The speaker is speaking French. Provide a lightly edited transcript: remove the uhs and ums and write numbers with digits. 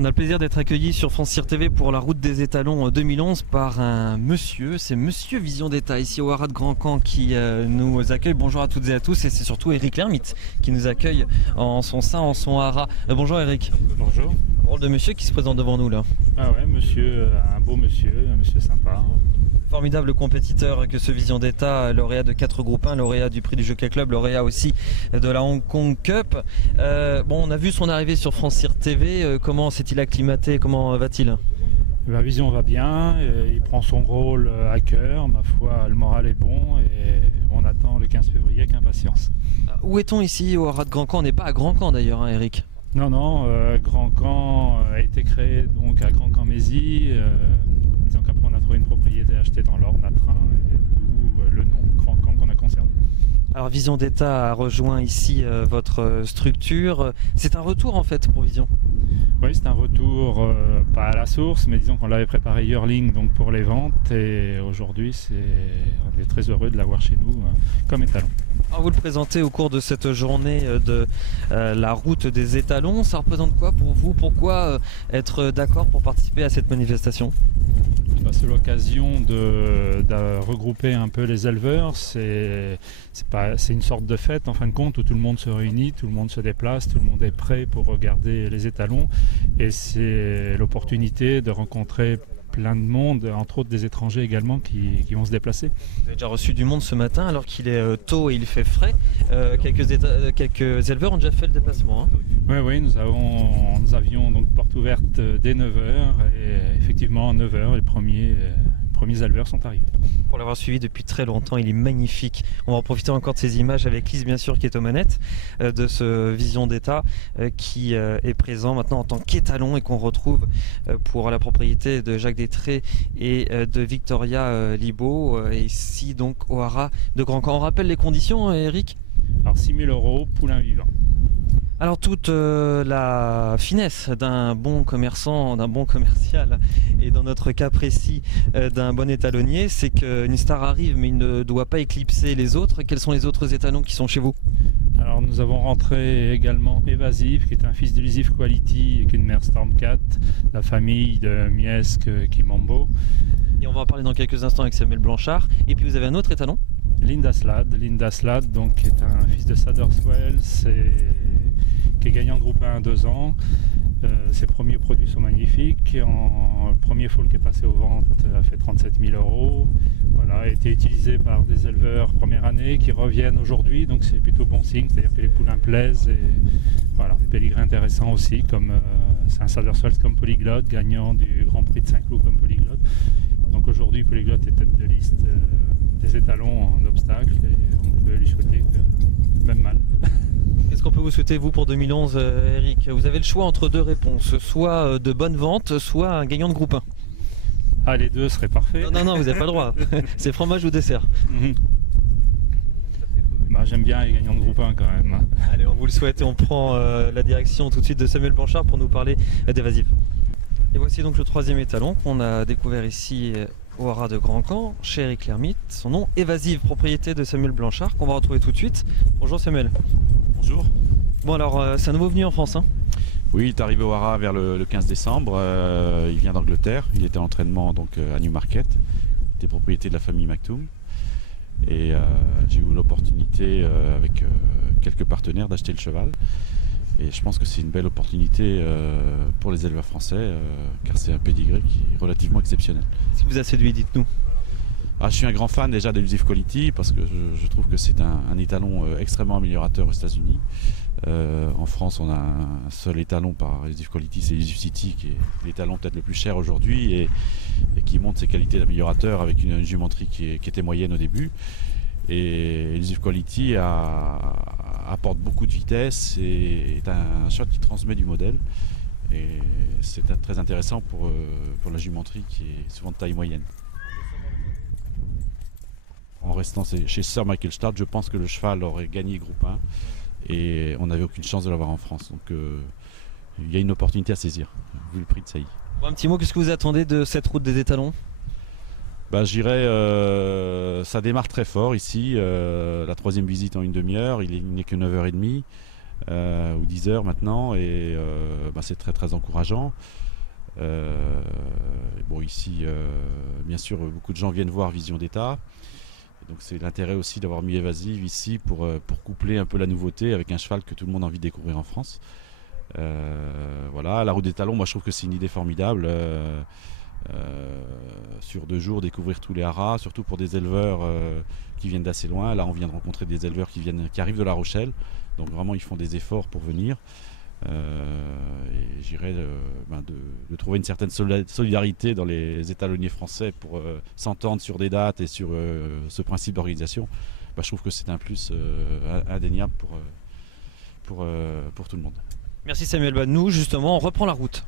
On a le plaisir d'être accueillis sur France Cyr TV pour la route des étalons 2011 par un monsieur, c'est Monsieur Vision d'État ici au Haras de Grand-Camp qui nous accueille. Bonjour à toutes et à tous, et c'est surtout Eric Lermite qui nous accueille en son sein, en son haras. Bonjour Eric. Bonjour. Rôle de monsieur qui se présente devant nous là. Ah ouais, monsieur, un beau monsieur, un monsieur sympa. Formidable compétiteur que ce Vision d'État, lauréat de 4 groupes 1, lauréat du prix du Jockey Club, lauréat aussi de la Hong Kong Cup. On a vu son arrivée sur France Cyr TV, comment s'est-il acclimaté, comment va-t-il? La Vision va bien, il prend son rôle à cœur, ma foi, le moral est bon et on attend le 15 février avec impatience. Où est-on ici au Haras de Grand-Camp? On n'est pas à Grand-Camp d'ailleurs, hein, Eric? Non, Grand-Camp a été créé donc à Grand-Camp-Mézy. Disons qu'après on a trouvé une propriété achetée dans l'Orne à Train, et d'où le nom Grand-Camp qu'on a conservé. Alors Vision d'État a rejoint ici votre structure. C'est un retour en fait pour Vision? Oui, c'est un retour, pas à la source, mais disons qu'on l'avait préparé yearling donc pour les ventes, et aujourd'hui on est très heureux de l'avoir chez nous comme étalon. Alors vous le présentez au cours de cette journée de la route des étalons. Ça représente quoi pour vous? Pourquoi être d'accord pour participer à cette manifestation? C'est l'occasion de regrouper un peu les éleveurs. C'est une sorte de fête en fin de compte où tout le monde se réunit, tout le monde se déplace, tout le monde est prêt pour regarder les étalons, et c'est l'opportunité de rencontrer plein de monde, entre autres des étrangers également qui vont se déplacer. Vous avez déjà reçu du monde ce matin alors qu'il est tôt et il fait frais. Quelques éleveurs ont déjà fait le déplacement. Hein. Oui, nous avions donc porte ouverte dès 9h, et effectivement à 9h les premiers éleveurs sont arrivés. Pour l'avoir suivi depuis très longtemps, il est magnifique. On va en profiter encore de ces images avec Lise bien sûr qui est aux manettes de ce Vision d'État qui est présent maintenant en tant qu'étalon et qu'on retrouve pour la propriété de Jacques Détré et de Victoria Libaud ici donc au Haras de Grand-Camp. On rappelle les conditions, Eric? Alors 6 000 € poulain vivant. Alors toute la finesse d'un bon commerçant, d'un bon commercial, et dans notre cas précis d'un bon étalonnier, c'est qu'une star arrive mais il ne doit pas éclipser les autres. Quels sont les autres étalons qui sont chez vous? Alors nous avons rentré également Evasive, qui est un fils d'Elusive Quality et qui est une mère Stormcat, la famille de Miesque Kimambo. Et on va en parler dans quelques instants avec Samuel Blanchard. Et puis vous avez un autre étalon? Linda Slad, donc, qui est un fils de Saderswell, qui est gagnant de groupe 1 à 2 ans. Ses premiers produits sont magnifiques. Le premier foal qui est passé aux ventes a fait 37 000 €. Voilà, a été utilisé par des éleveurs première année qui reviennent aujourd'hui, donc c'est plutôt bon signe, c'est-à-dire que les poulains plaisent. Et voilà, pédigré intéressant aussi, c'est un Saderswell comme polyglotte, gagnant du Grand Prix de Saint-Cloud comme polyglotte. Donc aujourd'hui, polyglotte est tête de liste des étalons en obstacle, et on peut lui souhaiter que même mal. Qu'est-ce qu'on peut vous souhaiter vous pour 2011, Eric? Vous avez le choix entre deux réponses, soit de bonnes ventes, soit un gagnant de groupe 1. Ah, les deux seraient parfaits. Non, vous n'avez pas le droit. C'est fromage ou dessert? J'aime bien les gagnants de groupe 1 quand même. Allez, on vous le souhaite et on prend la direction tout de suite de Samuel Blanchard pour nous parler d'Evasive. Et voici donc le troisième étalon qu'on a découvert ici au Haras de Grand-Camp, chez Eric Lermite. Son nom, Evasive, propriété de Samuel Blanchard, qu'on va retrouver tout de suite. Bonjour Samuel. Bonjour. Bon alors, c'est un nouveau venu en France, hein? Oui, il est arrivé au Haras vers le 15 décembre. Il vient d'Angleterre. Il était en entraînement donc, à Newmarket. Il était propriété de la famille Maktoum. Et j'ai eu l'opportunité, avec quelques partenaires, d'acheter le cheval. Et je pense que c'est une belle opportunité pour les éleveurs français, car c'est un pédigré qui est relativement exceptionnel. Qu'est-ce qui vous a séduit, dites-nous? Je suis un grand fan déjà d'Elusive Quality, parce que je trouve que c'est un étalon extrêmement améliorateur aux États-Unis. En France, on a un seul étalon par Elusive Quality, c'est Elusive City, qui est l'étalon peut-être le plus cher aujourd'hui et qui montre ses qualités d'améliorateur avec une jumenterie qui était moyenne au début. Et Elusive Quality apporte beaucoup de vitesse et est un cheval qui transmet du modèle. Et c'est très intéressant pour la jumenterie qui est souvent de taille moyenne. En restant chez Sir Michael Start, je pense que le cheval aurait gagné groupe 1 et on n'avait aucune chance de l'avoir en France. Donc il y a une opportunité à saisir, vu le prix de Sailly. Un petit mot, qu'est-ce que vous attendez de cette route des étalons? Je dirais, ça démarre très fort ici, la troisième visite en une demi-heure, il n'est que 9h30. ou 10 heures maintenant, et c'est très très encourageant. Bon, ici, bien sûr, beaucoup de gens viennent voir Vision d'État. Donc c'est l'intérêt aussi d'avoir mis Évasive ici pour coupler un peu la nouveauté avec un cheval que tout le monde a envie de découvrir en France. Voilà, la route des talons, moi je trouve que c'est une idée formidable. Sur 2 jours, découvrir tous les haras, surtout pour des éleveurs qui viennent d'assez loin. Là, on vient de rencontrer des éleveurs qui arrivent de La Rochelle. Donc vraiment, ils font des efforts pour venir. Et j'irais de trouver une certaine solidarité dans les étalonniers français pour s'entendre sur des dates et sur ce principe d'organisation. Je trouve que c'est un plus indéniable pour tout le monde. Merci Samuel. Nous, justement, on reprend la route.